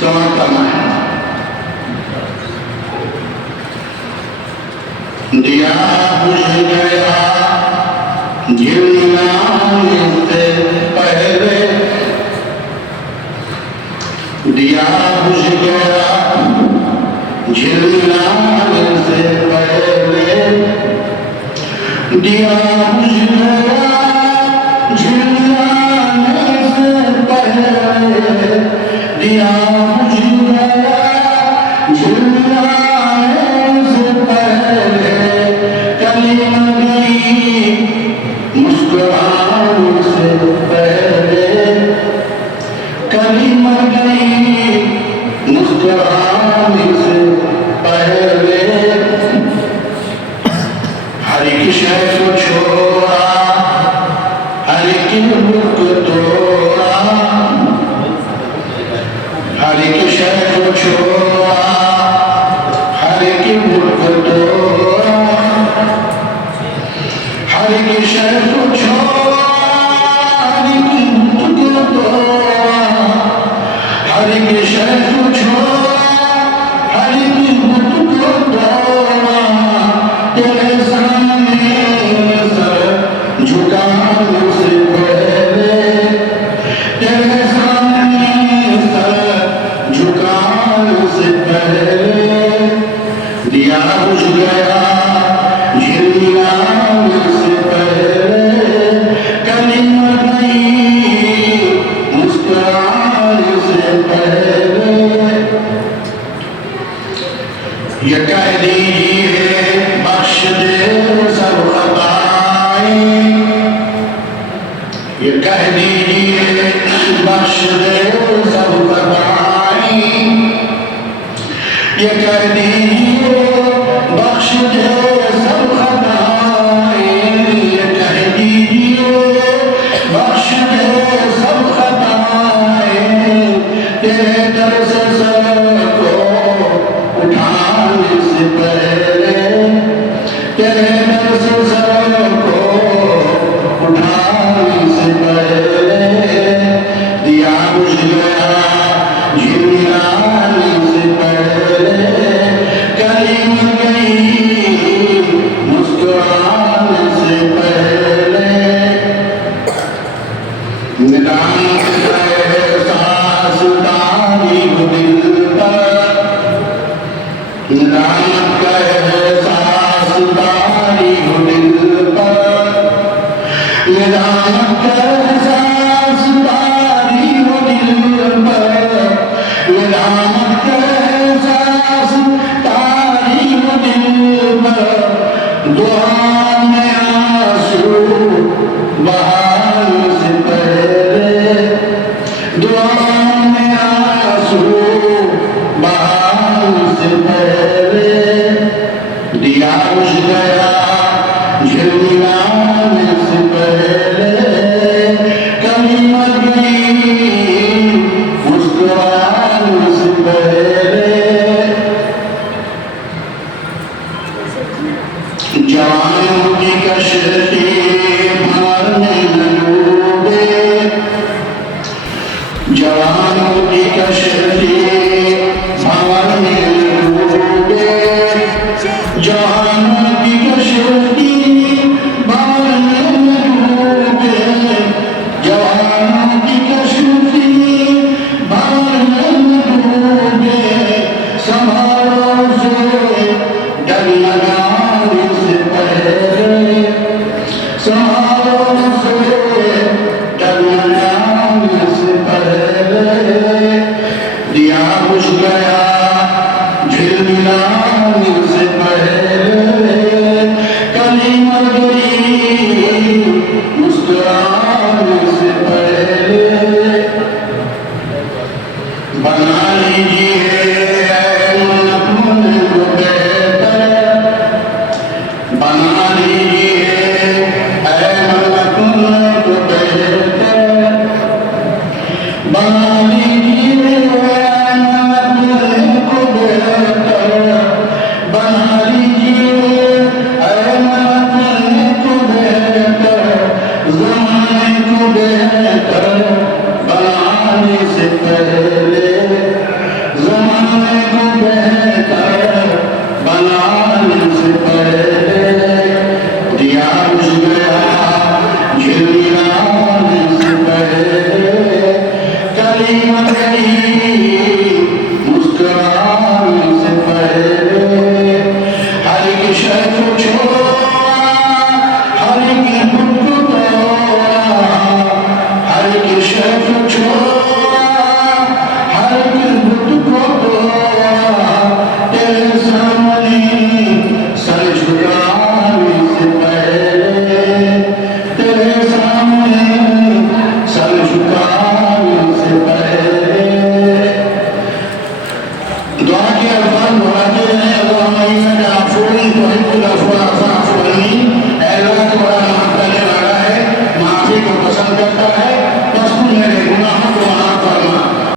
समापन है। दिया बुझ गया गिरने से पहले, दिया बुझ गया गिरने से पहले, दिया बुझ गया गिरने से पहले, दिया बुझ गया गिरने से पहले, कलीमा गई मुस्कुराने से पहले, कलीमा गई मुस्कुराने से पहले, हर एक शय को छोड़ा, हर एक मुल्क तोड़ा, हर एक शय को छोड़ा, हर एक मुल्क तोड़ा, हर एक शय को छोड़ा, हर एक मुल्क तोड़ा, हर एक शय को छोड़ा, हर एक मुल्क तोड़ा, तेरे सामने सर झुकाने से पहले, तेरे सामने सर झुकाने से पहले, दिया बुझ गया झिलमिलाने से पहले, कलीमा गई मुस्कुराने से पहले, ये कह दीजिए बख्श दे सब खताएं, ये कह दीजिए बख्श दे सब खताएं, ये कह दीजिए बख्श दे सब खताएं, ये कह दीजिए बख्श दे सब खताएं, तेरे दर से सर को उठाने से पहले, तेरे दर से सर को उठाने से पहले, दिया बुझ गया झिलमिलाने से पहले, कलीमा गई मुस्कुराने से पहले, निदान का एहसास तारीफ दिल पर, निदान का एहसास तारीफ दिल पर, निदान का एहसास तारीफ दिल पर, निदान का एहसास तारीफ दिल पर, दुआ में आंसू बहाने से पहले, दुआ में आंसू बहाने से पहले, दिया बुझ गया झिलमिलाने से पहले, कलीमा गई मुस्कुराने से पहले, जवानों की कश्ती मारने डूबे, जवानों की कश्ती मारने डूबे, जवानों की कश्ती मारने डूबे, जवानों की कश्ती मारने डूबे, संभालो से डगमगाने से पहले, संभालो से डगमगाने से पहले, दिया बुझ गया झिलमिलाने से पहले, कलीमा गई मुस्कुराने से पहले, बना लीजिए अपने को बेहतर, बना लीजिए अपने को बेहतर, बना लीजिए अपने को बेहतर, बना लीजिए अपने को बेहतर, ज़माने को बेहतर बनाने से पहले, नहीं